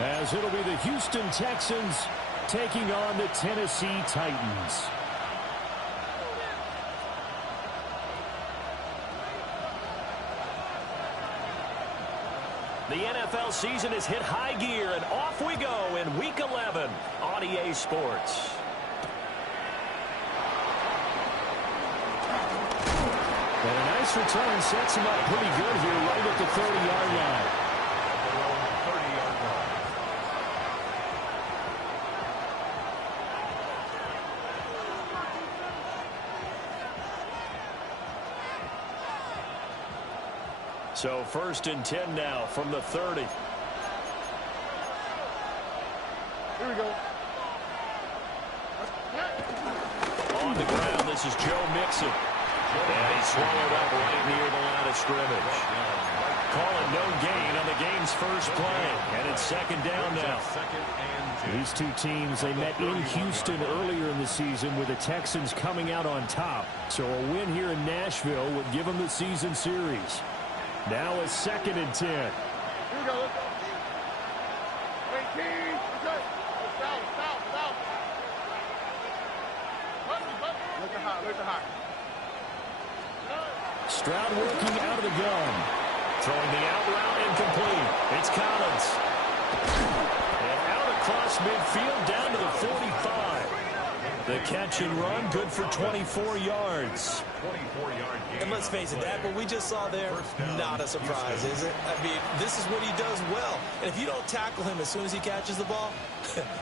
as it'll be the Houston Texans taking on the Tennessee Titans. The NFL season has hit high gear, and off we go in Week 11 on EA Sports. And a nice return sets him up pretty good here right at the 30-yard line. So 1st and 10 now from the 30. Here we go. On the ground, this is Joe Mixon. And he's swallowed up right near the line of scrimmage. Calling no gain on the game's first play. And it's 2nd down now. These two teams, they met in Houston earlier in the season with the Texans coming out on top. So a win here in Nashville would give them the season series. Now a 2nd and 10. Here we go. Let's go. 18. Let's go. Look at high. Look at high. Stroud working out of the gun. Throwing the out route incomplete. It's Collins. And out across midfield down to the 45. The catch and run good for 24 yards. 24-yard gain. And let's face it, that what we just saw there, not a surprise, is it? I mean, this is what he does well. And if you don't tackle him as soon as he catches the ball,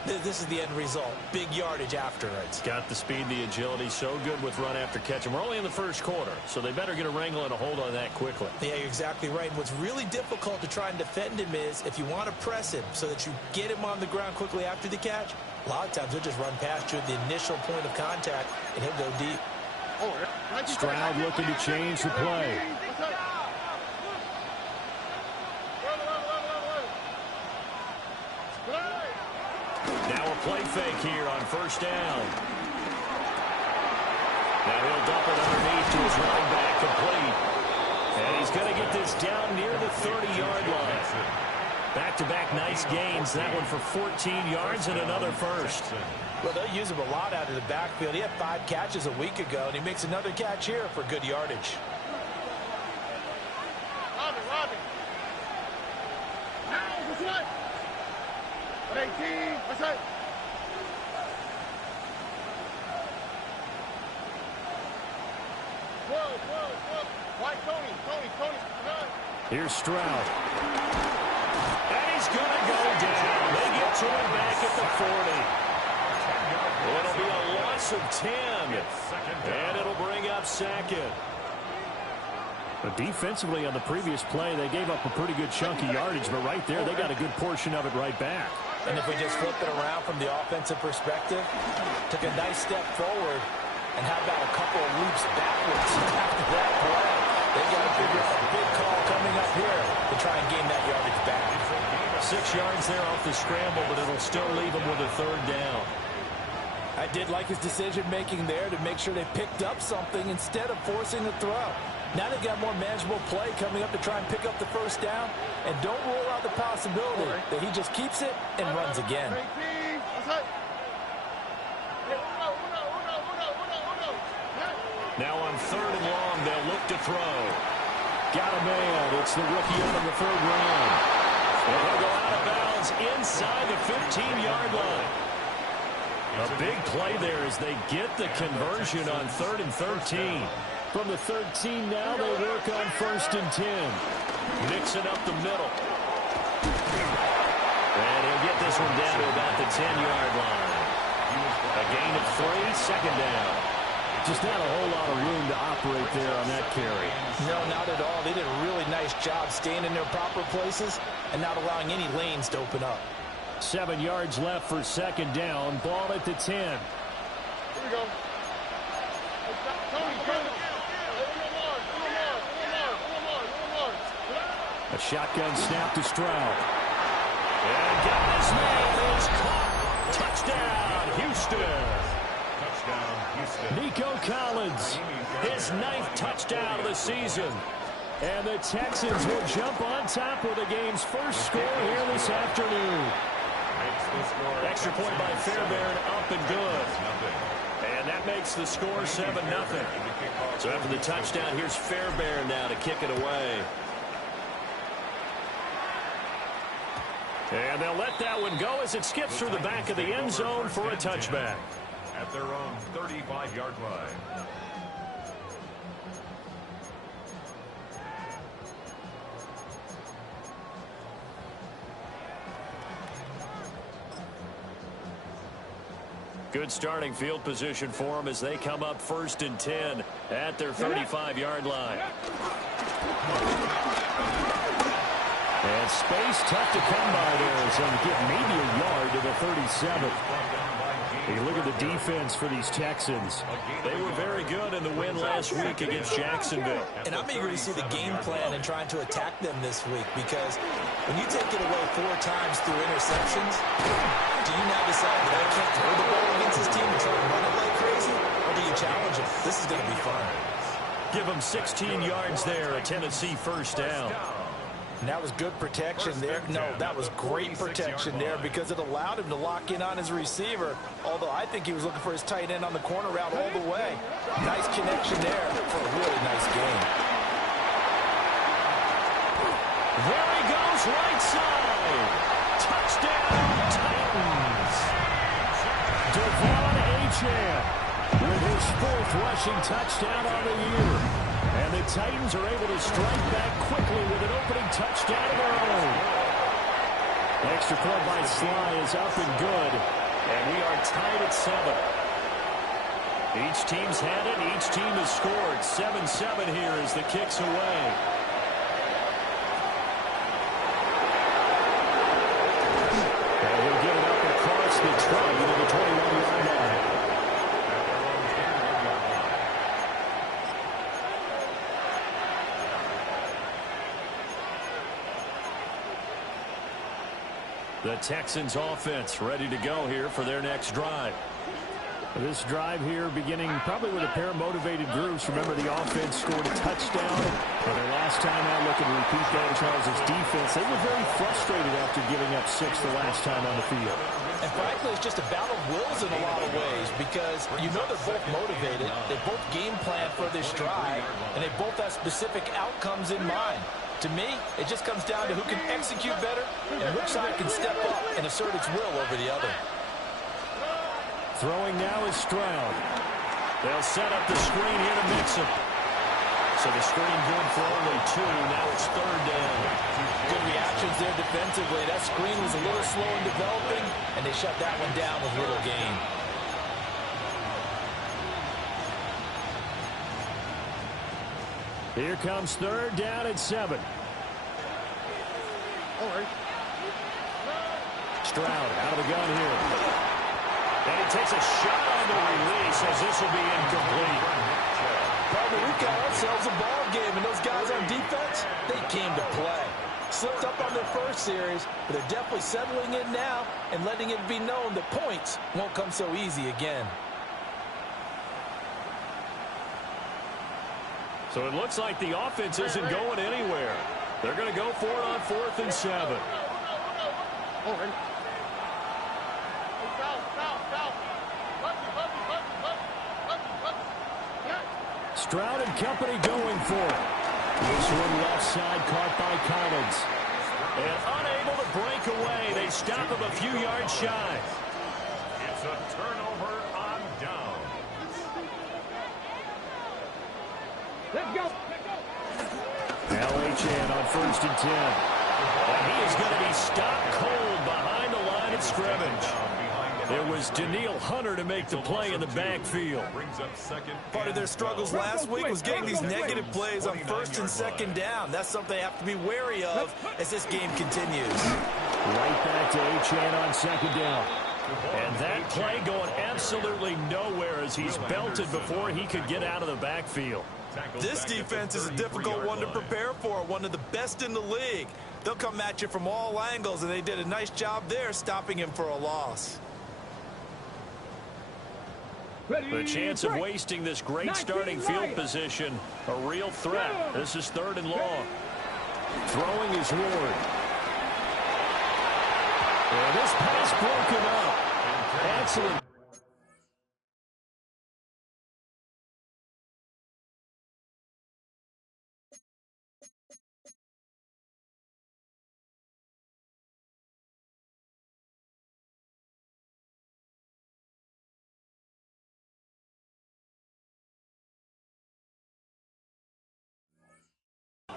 this is the end result. Big yardage after it. Got the speed, the agility, so good with run after catch. And we're only in the first quarter, so they better get a wrangle and a hold on that quickly. Yeah, you're exactly right. And what's really difficult to try and defend him is if you want to press him so that you get him on the ground quickly after the catch, a lot of times he'll just run past you at the initial point of contact, and he'll go deep. Stroud looking to change the play. Now a play fake here on 1st down. Now he'll dump it underneath to his running back, complete. And he's going to get this down near the 30-yard line. Back-to-back nice gains. That one for 14 yards and another first. Well, they'll use him a lot out of the backfield. He had 5 catches a week ago, and he makes another catch here for good yardage. Robbie. Now, what's that? 18. What's that? Whoa. White Tony. Here's Stroud. And he's going to go down. They get to him back at the 40. It'll be a loss of 10. And it'll bring up 2nd. But defensively on the previous play, they gave up a pretty good chunk of yardage, but right there, they got a good portion of it right back. And if we just flip it around from the offensive perspective, took a nice step forward, and how about a couple of leaps backwards after that play? They got to figure out a big call coming up here to try and gain that yardage back. 6 yards there off the scramble, but it'll still leave them with a 3rd down. I did like his decision-making there to make sure they picked up something instead of forcing the throw. Now they've got more manageable play coming up to try and pick up the 1st down. And don't rule out the possibility that he just keeps it and runs again. Now on 3rd and long, they'll look to throw. Got a man. It's the rookie out of the 3rd round. And he'll go out of bounds inside the 15-yard line. A big play there as they get the conversion on 3rd and 13. From the 13 now, they work on 1st and 10. Mixing up the middle. And he'll get this one down to about the 10-yard line. A gain of 3, 2nd down. Just not a whole lot of room to operate there on that carry. No, not at all. They did a really nice job staying in their proper places and not allowing any lanes to open up. 7 yards left for 2nd down. Ball at the 10. Here we go. A shotgun snap to Stroud. And got his man is caught. Touchdown, Houston. Nico Collins, his 9th touchdown of the season. And the Texans will jump on top with the game's first score here this afternoon. Extra point by Fairbairn, up and good. And that makes the score 7-0. So after the touchdown, here's Fairbairn now to kick it away. And they'll let that one go as it skips through the back of the end zone for a touchback. At their own 35-yard line. Good starting field position for them as they come up 1st and 10 at their 35-yard line. And space tough to come by there, so they get maybe a yard to the 37. You look at the defense for these Texans. They were very good in the win last week against Jacksonville. And I'm eager to see the game plan and trying to attack them this week, because when you take it away 4 times through interceptions, do you now decide that I can't throw the ball against this team and try to run it like crazy? Or do you challenge them? This is going to be fun. Give them 16 yards there, a Tennessee first down. And that was good protection there. No, that was great protection there because it allowed him to lock in on his receiver, although I think he was looking for his tight end on the corner route all the way. Nice connection there for a really nice game. There he goes, right side. Touchdown, Titans. Devon Achane with his 4th rushing touchdown on the year. And the Titans are able to strike back quickly with an opening touchdown of their own. Extra point by Sly is up and good. And we are tied at 7. Each team's had it. Each team has scored. 7-7 here as the kick's away. And he'll get it up across the 20 to the 21-yard line. The Texans offense ready to go here for their next drive. This drive here beginning probably with a pair of motivated groups. Remember, the offense scored a touchdown. And their last time out, looking to repeat that in Charles' defense. They were very frustrated after giving up 6 the last time on the field. And frankly, it's just a battle of wills in a lot of ways because you know they're both motivated. They both game plan for this drive, and they both have specific outcomes in mind. To me, it just comes down to who can execute better and which side can step up and assert its will over the other. Throwing now is Stroud. They'll set up the screen here to mix him. So the screen good for only 2. Now it's 3rd down. Good reactions there defensively. That screen was a little slow in developing, and they shut that one down with little gain. Here comes 3rd down at 7. Stroud out of the gun here. And he takes a shot on the release as this will be incomplete. Partner, we've got ourselves a ball game, and those guys on defense, they came to play. Slipped up on their first series, but they're definitely settling in now and letting it be known that points won't come so easy again. So it looks like the offense isn't going anywhere. They're going to go for it on 4th and 7. Stroud and company going for it. This one left side caught by Collins. And unable to break away. They stop him a few yards shy. It's a turnover on down. Let's go. Now Achane on 1st and 10. And he is going to be stopped cold behind the line of scrimmage. There was Daniil Hunter to make the play in the backfield. Part of their struggles last week was getting these negative plays on 1st and 2nd down. That's something they have to be wary of as this game continues. Right back to Achane on 2nd down. And that play going absolutely nowhere as he's belted before he could get out of the backfield. This defense is a difficult one to prepare for, one of the best in the league. They'll come at you from all angles, and they did a nice job there stopping him for a loss. The chance of wasting this great starting field position, a real threat. This is 3rd and long. Throwing is Ward. And this pass broken up. Excellent.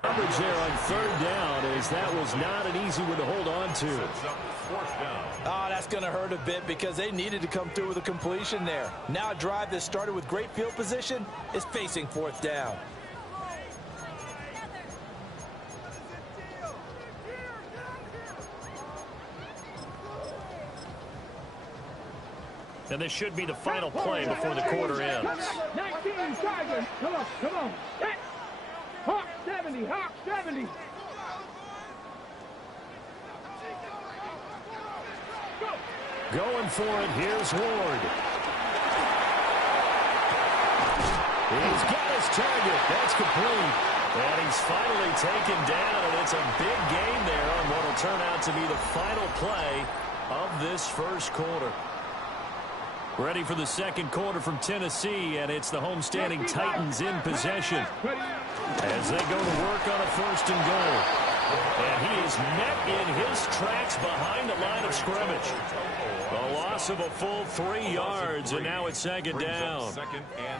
Coverage there on third down, as that was not an easy one to hold on to. Oh, that's going to hurt a bit because they needed to come through with a completion there. Now a drive that started with great field position is facing fourth down. And this should be the final play before the quarter ends. 19 Tigers. Come on, come on. Hawk 70, Hawk 70. Going for it, here's Ward. He's got his target. That's complete. And he's finally taken down, and it's a big gain there on what will turn out to be the final play of this first quarter. Ready for the second quarter from Tennessee, and it's the homestanding Titans in possession as they go to work on a first and goal. And he is met in his tracks behind the line of scrimmage. A loss of a full 3 yards, and now it's second down.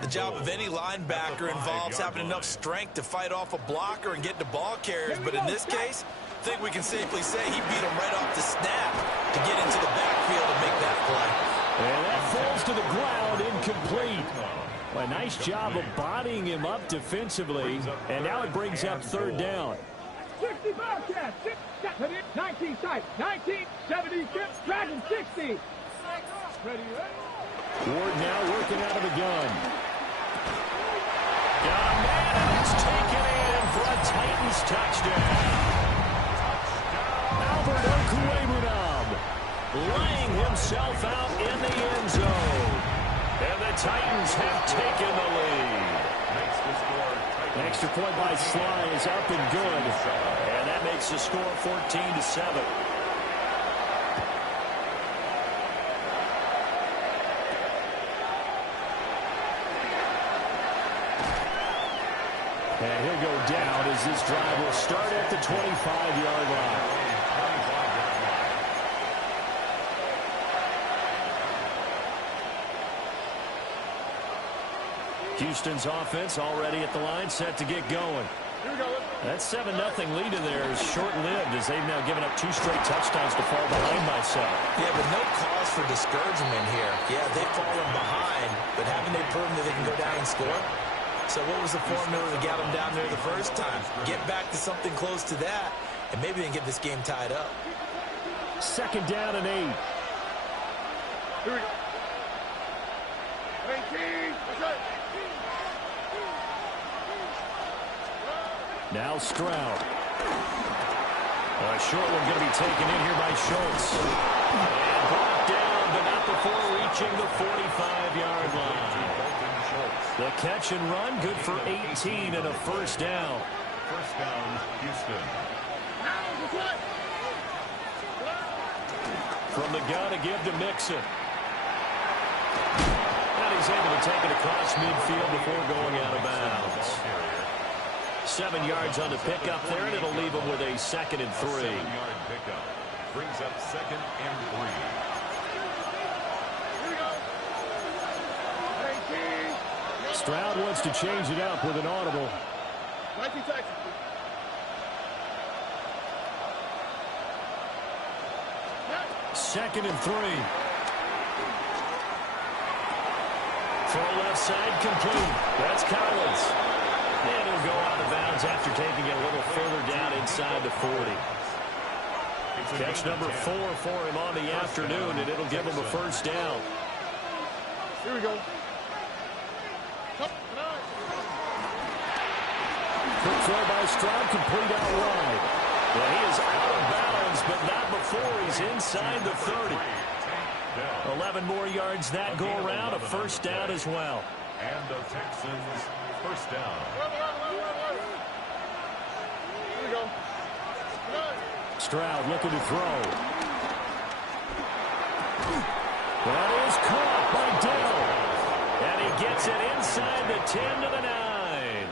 The job of any linebacker involves having enough strength to fight off a blocker and get to ball carriers, but in this case, I think we can safely say he beat him right off the snap to get into the backfield and make that play. And that falls to the ground, incomplete. A nice job of bodying him up defensively, and now it brings up third down. 60 Bobcats. 19 tight. 19, 70, Dragon 60. Ready, Ward now working out of the gun. Got a man, and it's taken in for a Titans touchdown. Albert Okwuegbunam laying himself out in the end zone. And the Titans have taken the lead. Extra point by Sly is up and good. And that makes the score 14-7. And he'll go down as this drive will start at the 25-yard line. Houston's offense already at the line, set to get going. That 7-0 lead in there is short-lived as they've now given up 2 straight touchdowns to fall behind by 7. Yeah, but no cause for discouragement here. Yeah, they've fallen behind, but haven't they proven that they can go down and score? So what was the formula that got them down there the first time? Get back to something close to that, and maybe they can get this game tied up. Second down and 8. Here we go. 19. Now Stroud. A short one going to be taken in here by Schultz. And brought down, but not before reaching the 45-yard line. The catch and run, good for 18 and a first down. First down, Houston. From the gun to give to Mixon. And he's able to take it across midfield before going out of bounds. 7 yards on the pickup there, and it'll leave him with a 2nd and 3. 7-yard pickup brings up 2nd and 3. Stroud wants to change it up with an audible. 19 seconds. Second and 3. Throw left side complete. That's Collins. And he'll go out of bounds after taking it a little further down inside the 40. Catch number 4 for him on the afternoon, and it'll give him a first down. Here we go. Quick throw by Stroud, complete out wide. Well, he is out of bounds, but not before he's inside the 30. 11 more yards that go around, a first down as well. And the Texans first down. Here we go. Stroud looking to throw. That is caught by Dell. And he gets it inside the 10 to the 9.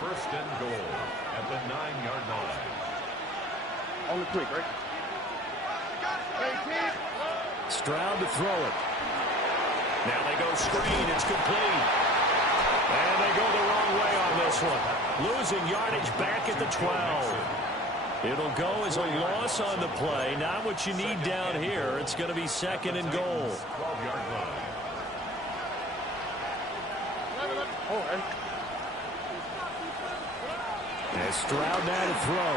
First and goal at the 9-yard line. On the quick, right? Stroud to throw it. Now they go screen. It's complete. And they go the wrong way on this one. Losing yardage back at the 12. It'll go as a loss on the play. Not what you need down here. It's going to be second and goal. 12-yard line. And Stroud now to throw.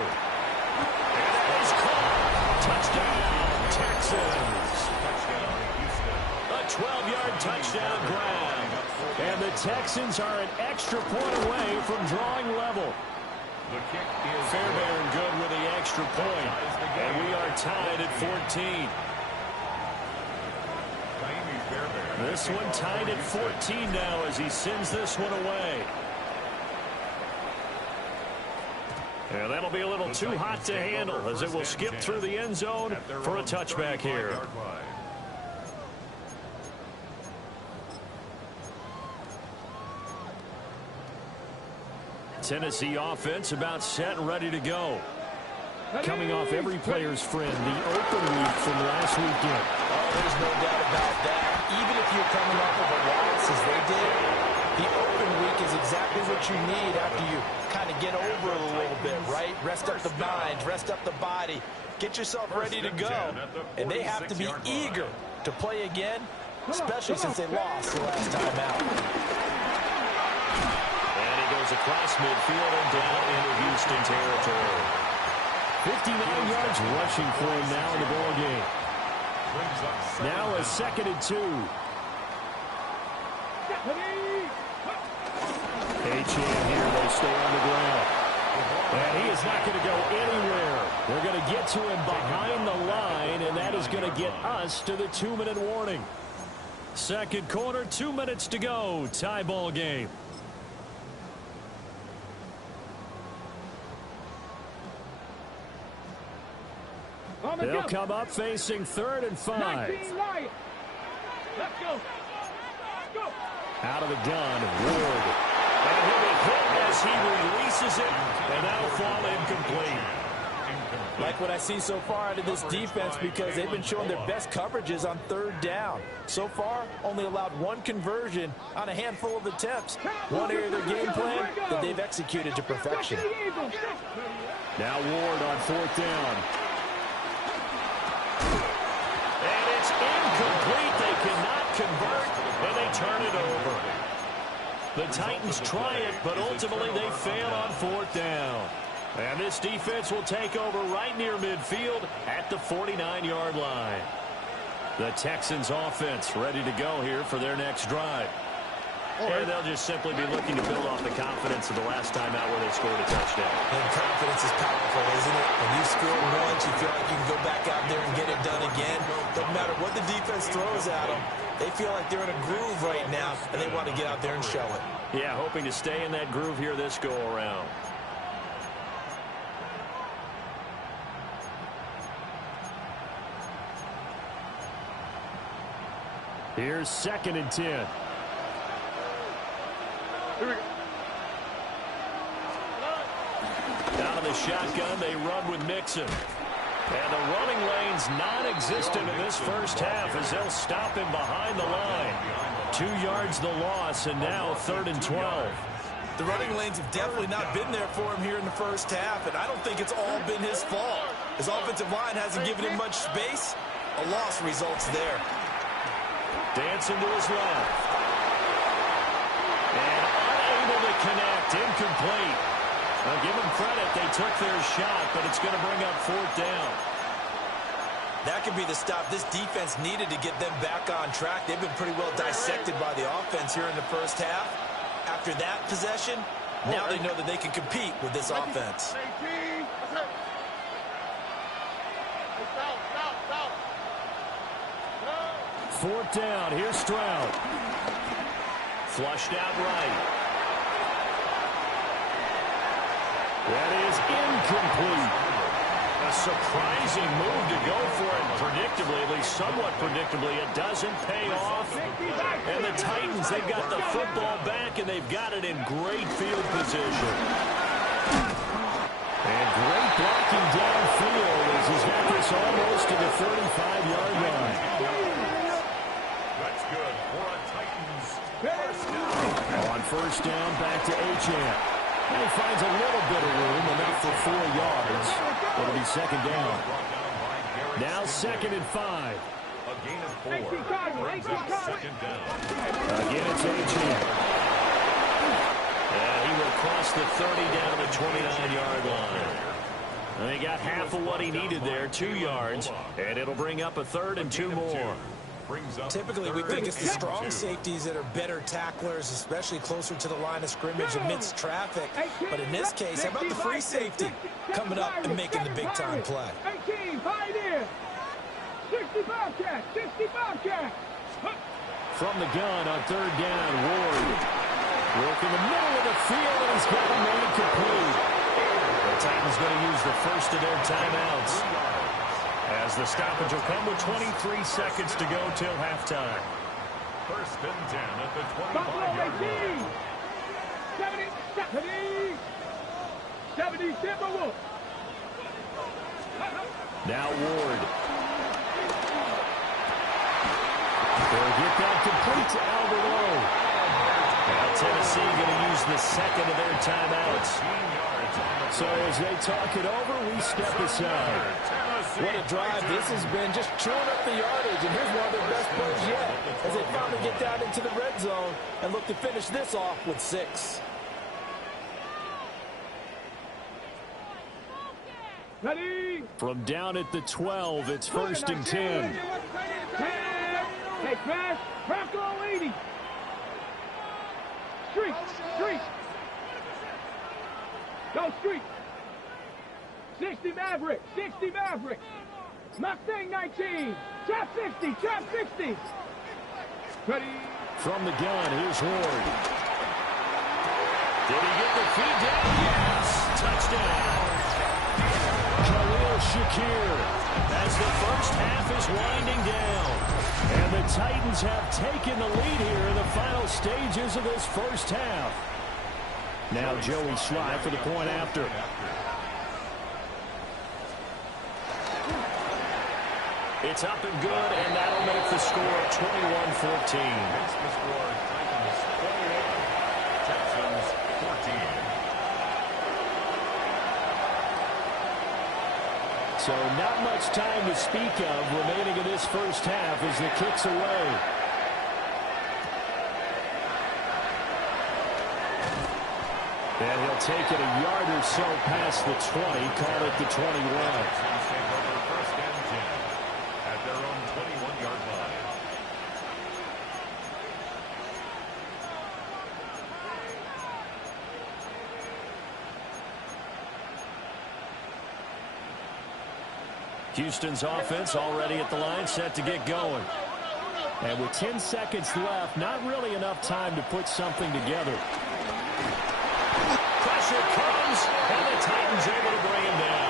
And that is caught. Touchdown, Texans. A 12-yard touchdown grab. And the Texans are an extra point away from drawing level. The kick is Fairbairn good with the extra point. And we are tied at 14. This one tied at 14 now as he sends this one away. And that'll be a little too hot to handle as it will skip through the end zone for a touchback here. Tennessee offense about set and ready to go. Coming off every player's friend, the open week from last weekend. Oh, there's no doubt about that. Even if you're coming off of a loss as they did, the open week is exactly what you need after you kind of get over it a little bit, right? Rest up the mind, rest up the body, get yourself ready to go. And they have to be eager to play again, especially since they lost the last time out. And he goes across midfield and down into Houston territory. 59 yards rushing for him now in the ball game. Now a second and 2. H.A. here, they stay on the ground. And he is not going to go anywhere. They're going to get to him behind the line, and that is going to get us to the 2-minute warning. Second quarter, 2 minutes to go. Tie ball game. They'll come up facing 3rd and 5. Let's go. Go. Out of the gun, Ward. And he'll be hit as he releases it, and that'll fall incomplete. Like what I see so far out of this defense, because they've been showing their best coverages on 3rd down. So far, only allowed 1 conversion on a handful of attempts. One area of their game plan that they've executed to perfection. Now Ward on 4th down. And it's incomplete. They cannot convert, and they turn it over. The Titans try it, but ultimately they fail on 4th down. And this defense will take over right near midfield at the 49-yard line. The Texans offense ready to go here for their next drive. And they'll just simply be looking to build off the confidence of the last time out where they scored a touchdown. And confidence is powerful, isn't it? When you score once, you feel like you can go back out there and get it done again. Doesn't matter what the defense throws at them. They feel like they're in a groove right now, and they want to get out there and show it. Yeah, hoping to stay in that groove here this go-around. Here's 2nd and 10. Here we go. Out of the shotgun, they run with Mixon. And the running lane's non-existent in this first half as they'll stop him behind the line. 2 yards the loss, and now 3rd and 12. The running lanes have definitely not been there for him here in the first half, and I don't think it's all been his fault. His offensive line hasn't given him much space. A loss results there. Dancing to his left. And unable to connect, incomplete. Now give them credit, they took their shot, but it's going to bring up 4th down. That could be the stop this defense needed to get them back on track. They've been pretty well dissected by the offense here in the first half. After that possession, now they know that they can compete with this offense. 4th down, here's Stroud. Flushed out right. That is incomplete. A surprising move to go for it predictably, at least somewhat predictably. It doesn't pay off. And the Titans, they've got the football back, and they've got it in great field position. And great blocking downfield as he's got this almost to the 35-yard line. That's good for a Titans first down. On first down, back to Achane. And he finds a little bit of room, enough for 4 yards. It'll be second down. Now 2nd and 5. A gain of 4 brings up second down. Again, it's Achane. And he will cross the 30 down to the 29-yard line. And he got half of what he needed there, 2 yards. And it'll bring up a 3rd and 2 more. Typically, we think it's the strong safeties that are better tacklers, especially closer to the line of scrimmage amidst traffic. But in this case, how about the free safety coming up and making the big-time play? 18, pioneer. 60 Bobcat, 60 Bobcat. From the gun on 3rd down, Ward. Work in the middle of the field, and he's got a man complete. The Titans going to use the first of their timeouts, as the stoppage will come with 23 seconds to go till halftime. 1st and 10 at the Buffalo 25-yard 18. line. 70 Timberwolves. Now Ward. They'll get that complete to Alvaro. Now Tennessee going to use the second of their timeouts. So as they talk it over, we step aside. What a drive this has been, just chewing up the yardage. And here's one of their best plays yet, as they finally get down into the red zone and look to finish this off with 6. Ready. From down at the 12, it's 1st and 10. Hey, crash. Bronco 80. Street. Street. Go street. 60 Maverick. 60 Maverick. Mustang 19. Chop 60. Chop 60. Ready. From the gun, here's Ward. Did he get the feed down? Yes. Touchdown. Khalil Shakir. As the first half is winding down. And the Titans have taken the lead here in the final stages of this first half. Now Joey Sly for the point after. It's up and good, and that'll make the score 21-14. Makes the score Titans 21, Texans 14. So not much time to speak of remaining in this first half as the kick's away. And he'll take it a yard or so past the 20, call it the 21. At their own 21-yard line. Houston's offense already at the line, set to get going. And with 10 seconds left, not really enough time to put something together. Pressure comes, and the Titans able to bring him down.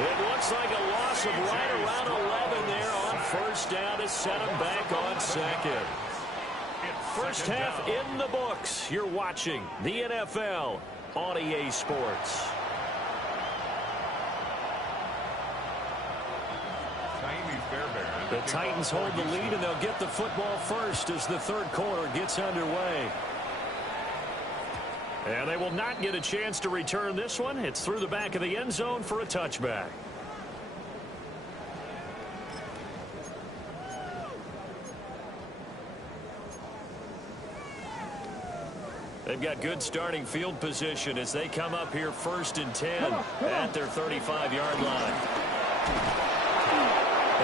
It looks like a loss of right around 11 there on first down to set him back on second. First half in the books. You're watching the NFL on EA Sports. The Titans hold the lead, and they'll get the football first as the third quarter gets underway. And they will not get a chance to return this one. It's through the back of the end zone for a touchback. They've got good starting field position as they come up here 1st and 10 at their 35-yard line.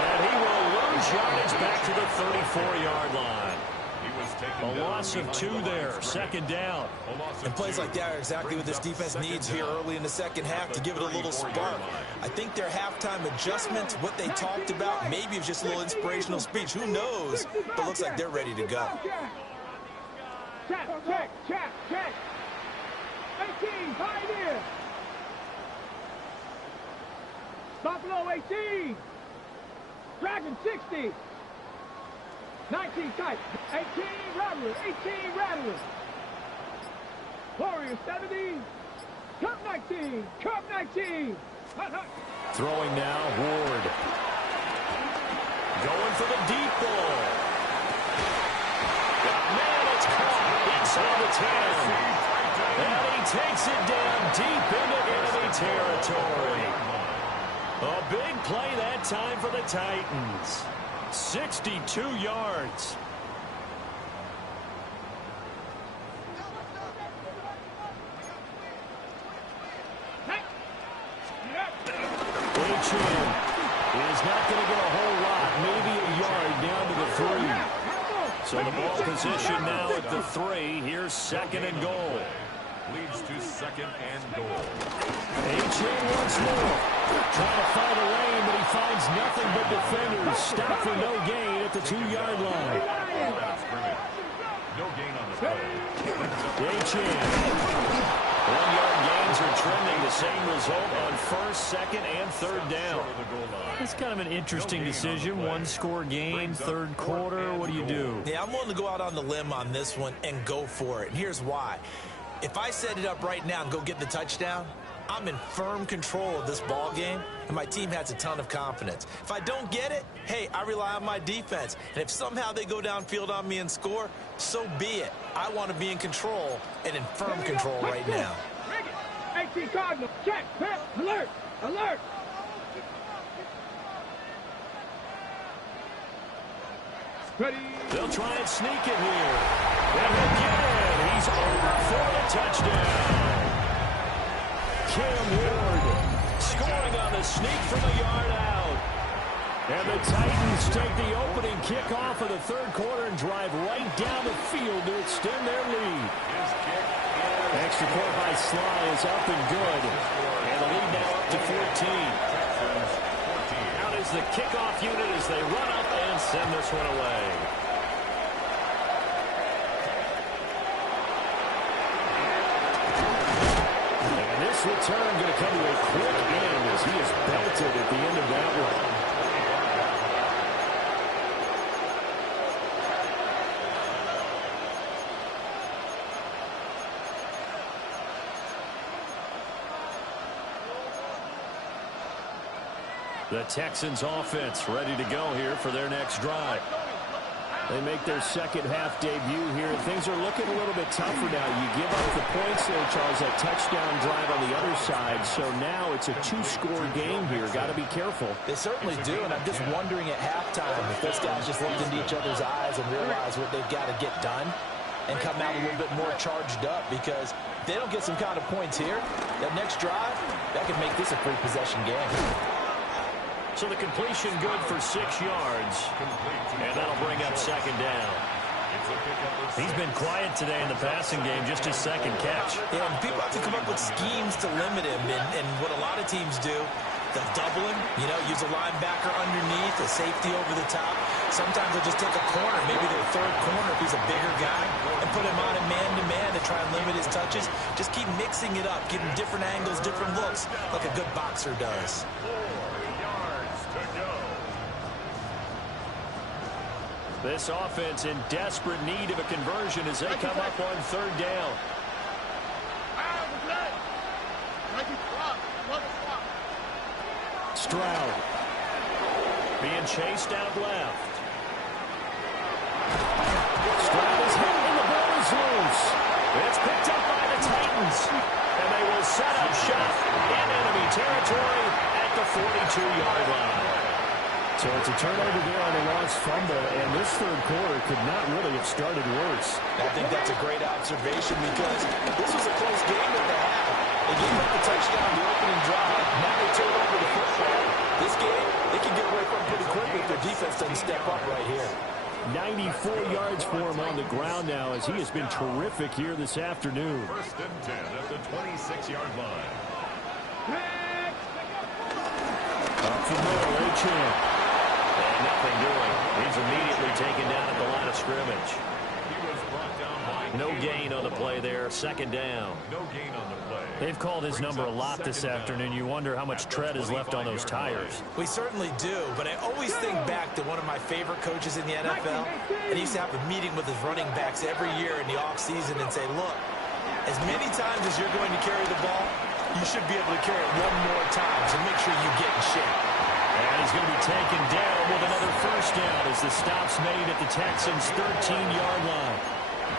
And he will lose yardage back to the 34-yard line. A loss of 2 there, 2nd down. And plays like that are exactly what this defense needs here early in the second half to give it a little spark. I think their halftime adjustments, what they talked about, maybe it's just a little inspirational speech. Who knows? But looks like they're ready to go. Check. 18, Pioneer. Buffalo 18. Dragon 60. 19 tight. 18 Rattlers. 18 Rattlers. Warriors 70. Cup 19. Cup 19. Hut, hut. Throwing now, Ward. Going for the deep ball. Man, it's caught inside the 10. And he takes it down deep into enemy territory. A big play that time for the Titans. 62 yards. H.M. is not going to get a whole lot, maybe a yard down to the 3. So the ball position now at the 3. Here's second and goal. Leads to second and goal. H.M. once more. Trying to find a lane, but he finds nothing but defenders. Stop for no gain at the 2-yard line. No gain on the play. H.M. 1-yard gains are trending the same result on first, second, and third down. It's kind of an interesting decision. One-score game, third quarter. What do you do? Yeah, I'm willing to go out on the limb on this one and go for it. And here's why. If I set it up right now and go get the touchdown, I'm in firm control of this ball game, and my team has a ton of confidence. If I don't get it, hey, I rely on my defense. And if somehow they go downfield on me and score, so be it. I want to be in control and in firm control right now. 18 Cardinals. Check. Pep. Alert. Alert. Ready. They'll try and sneak it here. And he'll get it. He's over for the touchdown. Cam Ward scoring on the sneak from a yard out. And the Titans take the opening kickoff of the third quarter and drive right down the field to extend their lead. Extra point by Sly is up and good. And the lead now up to 14. Out is the kickoff unit as they run up and send this one away. And this return going to come to a quick end as he is belted at the end of that one. The Texans offense ready to go here for their next drive. They make their second half debut here. Things are looking a little bit tougher now. You give up the points there, Charles, that touchdown drive on the other side. So now it's a 2-score game here. Got to be careful. They certainly do, and I'm just wondering at halftime if those guys just looked into each other's eyes and realized what they've got to get done and come out a little bit more charged up, because if they don't get some kind of points here, that next drive, that could make this a free possession game. So the completion good for 6 yards. And that'll bring up second down. He's been quiet today in the passing game, just his second catch. Yeah, and people have to come up with schemes to limit him. And what a lot of teams do, they'll double him, use a linebacker underneath, a safety over the top. Sometimes they'll just take a corner, maybe their third corner if he's a bigger guy, and put him on a man-to-man to try and limit his touches. Just keep mixing it up, give him different angles, different looks, like a good boxer does. This offense in desperate need of a conversion as they come up on third down. Stroud being chased out left. Stroud is hit and the ball is loose. It's picked up by the Titans. And they will set up shop in enemy territory at the 42-yard line. So it's a turnover there on a lost fumble, and this third quarter could not really have started worse. I think that's a great observation, because this was a close game at the half. They gave up the touchdown, the opening drive. Now they turn over the football. This game, they can get away from pretty quickly if their defense doesn't step up right here. 94 yards for him on the ground now, as he has been terrific here this afternoon. First and 10 at the 26-yard line. Up the middle, H.M. And nothing doing. He's immediately taken down at the line of scrimmage. He was brought down by No gain on the play there. Second down. No gain on the play. They've called his number a lot this afternoon. You wonder how much tread is left on those tires. We certainly do, but I always think back to one of my favorite coaches in the NFL, and he used to have a meeting with his running backs every year in the offseason and say, look, as many times as you're going to carry the ball, you should be able to carry it one more time, so make sure you get in shape. And he's going to be taken down with another first down as the stop's made at the Texans' 13-yard line.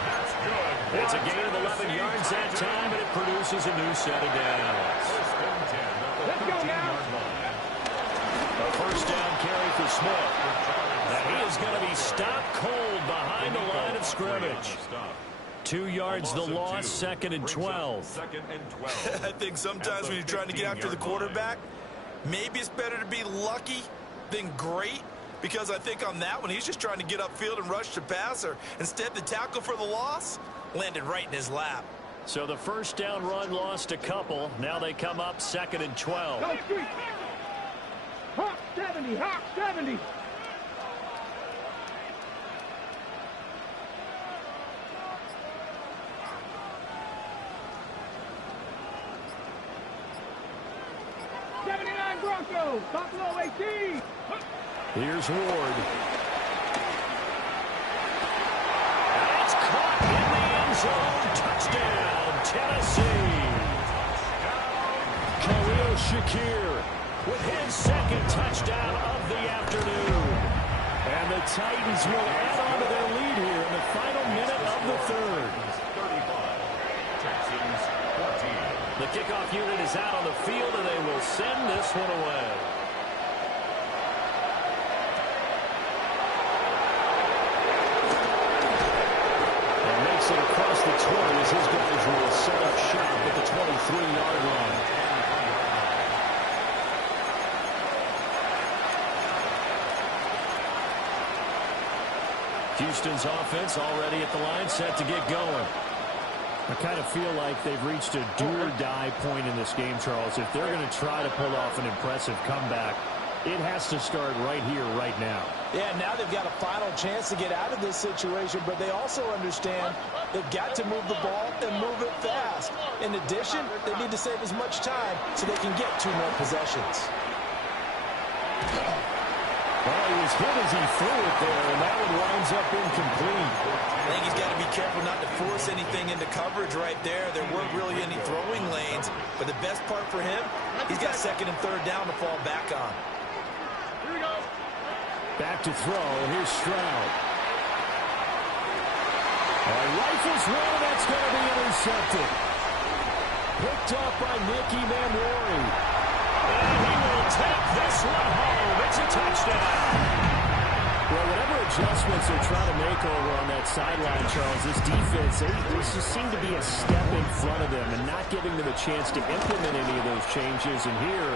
That's good. It's a gain of 11 yards that time, and it produces a new set of downs. Let's go now. A first down carry for Smith. Now he is going to be stopped cold behind the line of scrimmage. 2 yards the loss, 2nd and 12. I think sometimes when you're trying to get after the quarterback, maybe it's better to be lucky than great, because I think on that one, he's just trying to get upfield and rush the passer. Instead, the tackle for the loss landed right in his lap. So the first down run lost a couple. Now they come up 2nd and 12. Go street. Hawk 70. Hawk 70. Broncos, Buffalo 18. Here's Ward. It's caught in the end zone. Touchdown, Tennessee. Khalil Shakir With his second touchdown of the afternoon. And the Titans will add on to their lead here in the final minute of the third. 35, Texans 14. The kickoff unit is out on the field, and they will send this one away. And makes it across the 20 as his guys will set up shop at the 23-yard line. Houston's offense already at the line, set to get going. I kind of feel like they've reached a do-or-die point in this game, Charles. If they're going to try to pull off an impressive comeback, it has to start right here, right now. Yeah, now they've got a final chance to get out of this situation, but they also understand they've got to move the ball and move it fast. In addition, they need to save as much time so they can get 2 more possessions. Well, he was hit as he threw it there, and that one winds up incomplete. I think he's got to be careful not to force anything into coverage right there. There weren't really any throwing lanes, but the best part for him, he's got 2nd and 3rd down to fall back on. Here we go. Back to throw, and here's Stroud. Rifles one, that's going to be intercepted. Picked up by Nicky Manwari. And he will take this one home. It's a touchdown. Well, whatever adjustments they're trying to make over on that sideline, Charles, this defense, they just seem to be a step in front of them and not giving them a chance to implement any of those changes. And here,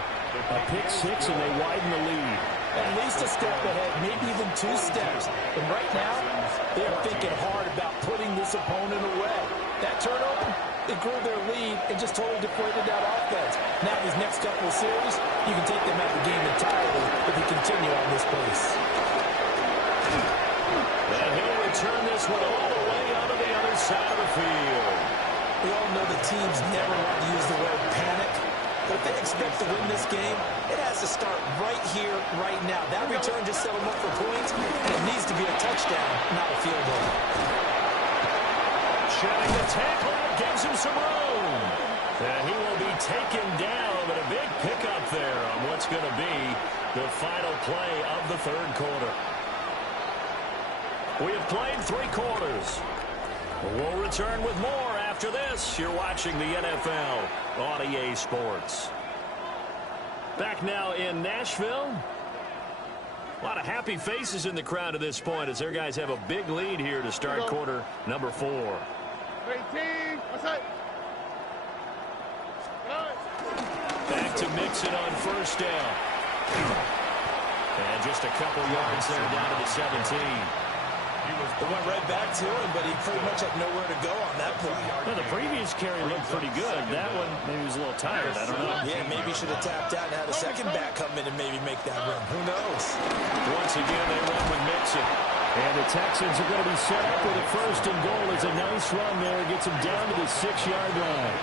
a pick 6, and they widen the lead. At least a step ahead, maybe even 2 steps. And right now, they are thinking hard about putting this opponent away. That turnover, they grew their lead and just totally deflated that offense. Now, these next couple of series, you can take them out of the game entirely if you continue on this pace. And he'll return this one all the way onto the other side of the field. We all know the teams never want to use the word panic, but if they expect to win this game, it has to start right here, right now. That return just set them up for points, and it needs to be a touchdown, not a field goal. Shedding the tackle, gives him some room. And he will be taken down, but a big pickup there on what's going to be the final play of the 3rd quarter. We have played 3 quarters. We'll return with more after this. You're watching the NFL on EA Sports. Back now in Nashville. A lot of happy faces in the crowd at this point as their guys have a big lead here to start quarter number 4. 18. What's that? Back to Mixon on first down. And just a couple yards there down to the 17. It went right back to him, but he pretty much had nowhere to go on that play. Well, the previous carry looked pretty good. That one, maybe he was a little tired. I don't know. Yeah, maybe he should have tapped out and had a second back come in and maybe make that run. Who knows? Once again, they run with Mixon. And the Texans are going to be set up with a first and goal. It's a nice run there. Gets them down to the 6-yard line.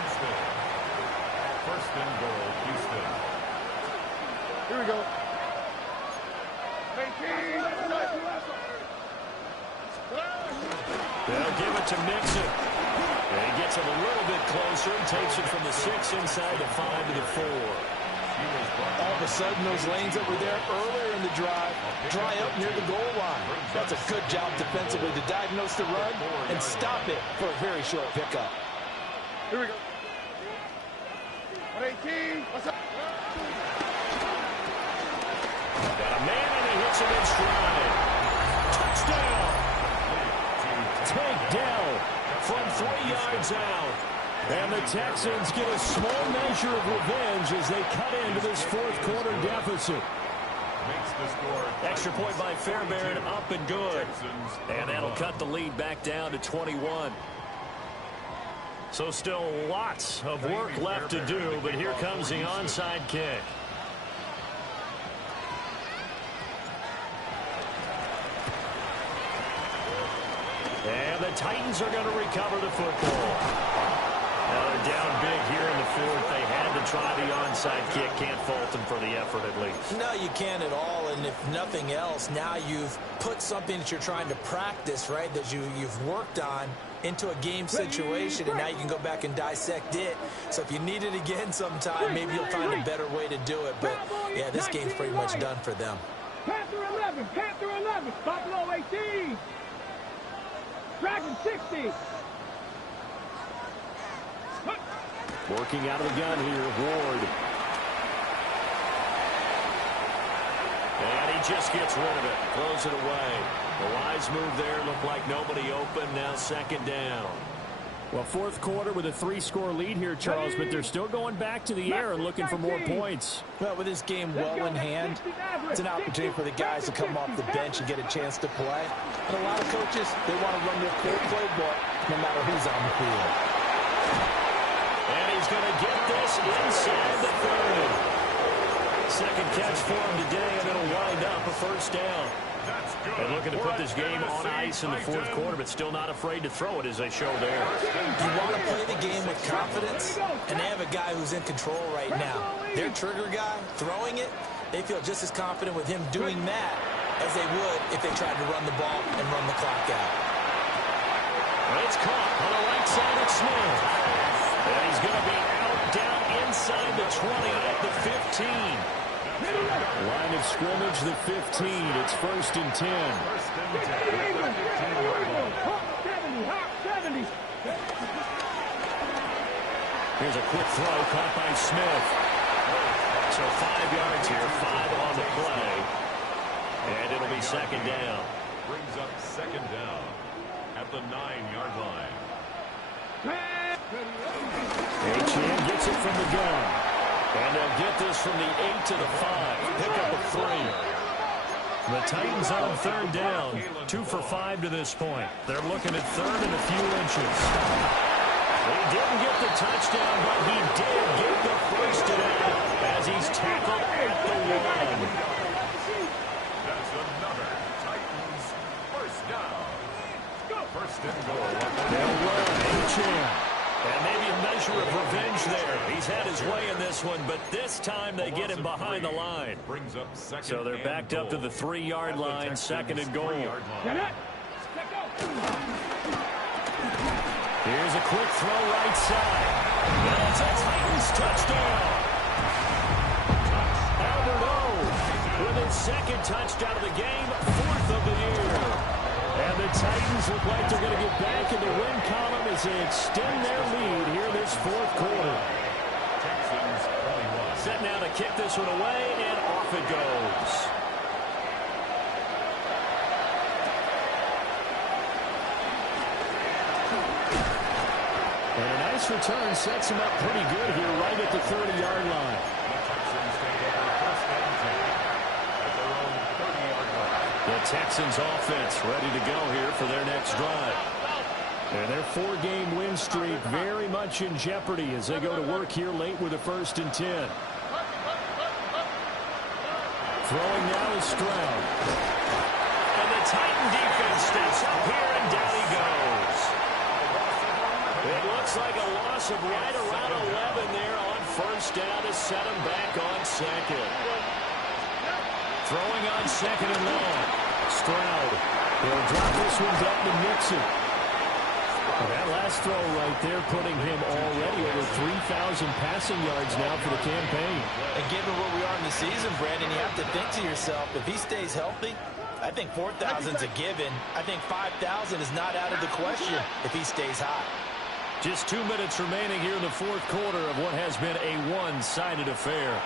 First and goal, Houston. Here we go. They'll give it to Mixon. And he gets it a little bit closer and takes it from the 6 inside the 5 to the 4. All of a sudden, those lanes that were there earlier in the drive dry up near the goal line. That's a good job defensively to diagnose the run and stop it for a very short pickup. Here we go. 118. What's up? Got a man and he hits him in stride. Touchdown. Takedown from 3 yards out. And the Texans get a small measure of revenge as they cut into this fourth-quarter deficit. Makes the score. Extra point by Fairbairn, up and good. And that'll cut the lead back down to 21. So still lots of work left to do, but here comes the onside kick. And the Titans are going to recover the football. Now they're down big here in the fourth. They had to try the onside kick. Can't fault them for the effort at least. No, you can't at all. And if nothing else, now you've put something that you're trying to practice, right, that you've worked on into a game situation, and now you can go back and dissect it. So if you need it again sometime, maybe you'll find a better way to do it. But, yeah, this game's pretty much done for them. Panther 11. Panther 11. Buffalo 18. Dragon 60. Working out of the gun here, Ward. And he just gets rid of it. Throws it away. The wise move there. Looked like nobody open. Now second down. Well, fourth quarter with a 3-score lead here, Charles, but they're still going back to the air and looking for more points. Well, with this game well in hand, it's an opportunity for the guys to come off the bench and get a chance to play. And a lot of coaches, they want to run their core playbook no matter who's on the field. And he's going to get this inside the 30. Second catch for him today, and it'll wind up a first down. They're looking to put this game on ice in the fourth quarter, but still not afraid to throw it as they show there. You want to play the game with confidence, and they have a guy who's in control right now. Their trigger guy, throwing it, they feel just as confident with him doing that as they would if they tried to run the ball and run the clock out. It's caught on the right side of Smith. And he's going to be out down inside the 20 at the 15. Line of scrimmage, the 15. It's first and 10. Here's a quick throw caught by Smith. So 5 yards here, 5 on the play. And it'll be second down. Brings up second down at the 9-yard line. H.N. gets it from the gun. And they'll get this from the 8 to the 5. Pick up a 3. The Titans on third down. 2 for 5 to this point. They're looking at third and a few inches. He didn't get the touchdown, but he did get the first down as he's tackled at the 1. That's another Titans first down. First and goal. They'll run H.N. And maybe a measure of revenge there. He's had his way in this one, but this time they get him behind the line. Brings up second. So they're backed up to the 3-yard line, second and goal. Get it. Here's a quick throw right side. That's a Titans touchdown. Albert O with his second touchdown of the game, 4th of the year. And the Titans look like they're going to get back in the win column as they extend their lead here this fourth quarter. Set now to kick this one away, and off it goes. And a nice return sets him up pretty good here right at the 30-yard line. The Texans offense ready to go here for their next drive. And their 4-game win streak very much in jeopardy as they go to work here late with a first and 10. Throwing now is Stroud. And the Titan defense on 2nd and long. Stroud. He'll drop this one down to Mixon. That last throw right there putting him already over 3,000 passing yards now for the campaign. And given where we are in the season, Brandon, you have to think to yourself, if he stays healthy, I think 4,000 is a given. I think 5,000 is not out of the question if he stays hot. Just 2 minutes remaining here in the fourth quarter of what has been a one-sided affair.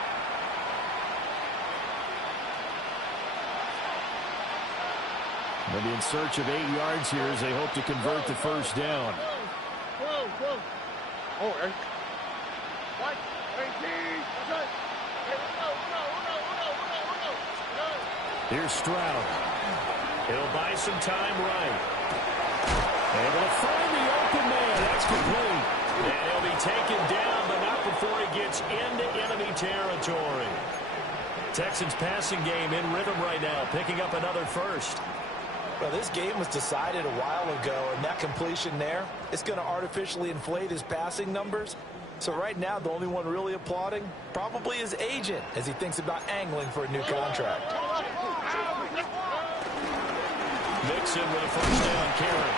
They'll be in search of 8 yards here as they hope to convert the first down. Here's Stroud. He'll buy some time right. Able to find the open man. That's complete. And he'll be taken down, but not before he gets into enemy territory. Texans passing game in rhythm right now, picking up another first. Well, this game was decided a while ago, and that completion there is going to artificially inflate his passing numbers. So right now, the only one really applauding probably his agent as he thinks about angling for a new contract. Mixon with a first down carry.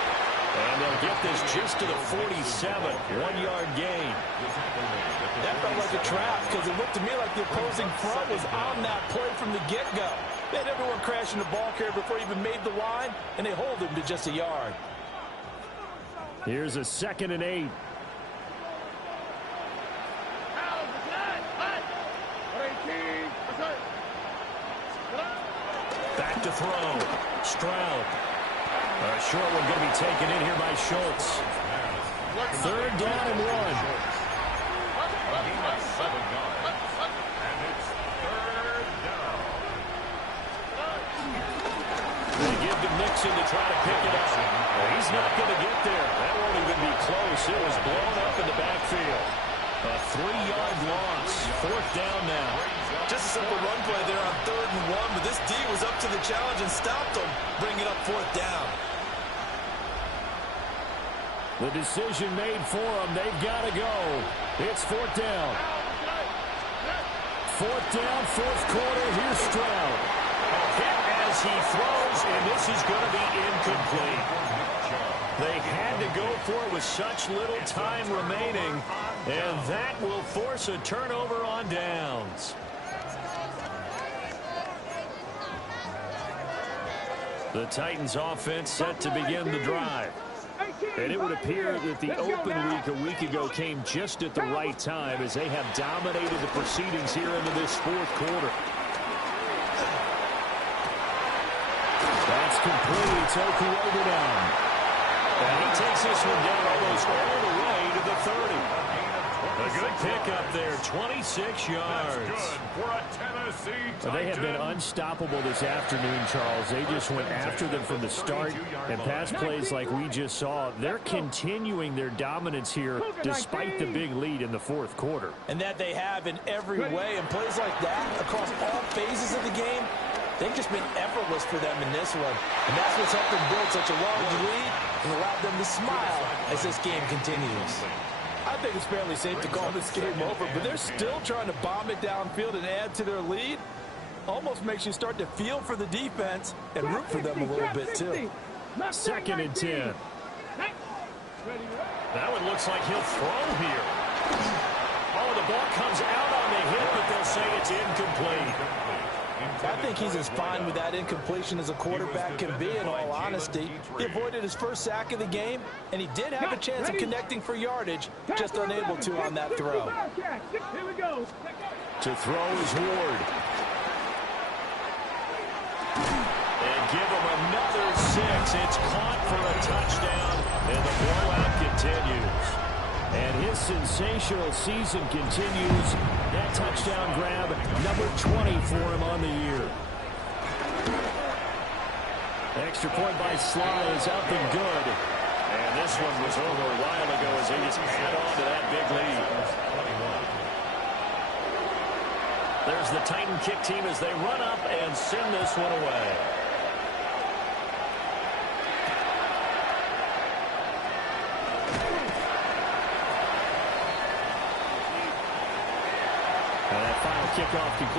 And they'll get this just to the 47, 1-yard gain. That felt like a trap because it looked to me like the opposing front was on that play from the get-go. They had everyone crashing the ball carrier before he even made the line, and they hold him to just a yard. Here's a 2nd and 8. Back to throw. Stroud. A short one going to be taken in here by Schultz. 3rd down and 1. They give to Mixon to try to pick it up. He's not going to get there. That won't even be close. It was blown up in the backfield. A 3-yard loss. 4th down now. Just a simple run play there on 3rd and 1, but this D was up to the challenge and stopped him, bringing up 4th down. The decision made for them. They've got to go. It's 4th down. 4th down, 4th quarter. Here's Stroud. A hit as he throws, and this is going to be incomplete. They had to go for it with such little time remaining, and that will force a turnover on downs. The Titans offense set to begin the drive. And it would appear that the open week a week ago came just at the right time as they have dominated the proceedings here into this fourth quarter. That's complete. It's Okuogu down. And he takes this one down almost all the way to the 30. A good pickup there, 26 yards. They have been unstoppable this afternoon, Charles. They just went after them from the start. And pass plays like we just saw, they're continuing their dominance here despite the big lead in the fourth quarter. And that they have in every way. And plays like that across all phases of the game, they've just been effortless for them in this one. And that's what's helped them build such a large lead and allowed them to smile as this game continues. I think it's fairly safe to call this game over, but they're still trying to bomb it downfield and add to their lead. Almost makes you start to feel for the defense and root for them a little bit, too. 2nd and 10. That one looks like he'll throw here. Oh, the ball comes out on the hit, but they'll say it's incomplete. I think he's as fine with that incompletion as a quarterback can be, in all honesty. He avoided his first sack of the game, and he did have a chance of connecting for yardage, just unable to on that throw. To throw is Ward. And give him another 6. It's caught for a touchdown, and the blowout continues. And his sensational season continues. That touchdown grab, number 20 for him on the year. Extra point by Sly is up and good. And this one was over a while ago as they just add on to that big lead. There's the Titan kick team as they run up and send this one away. And that final kickoff concludes.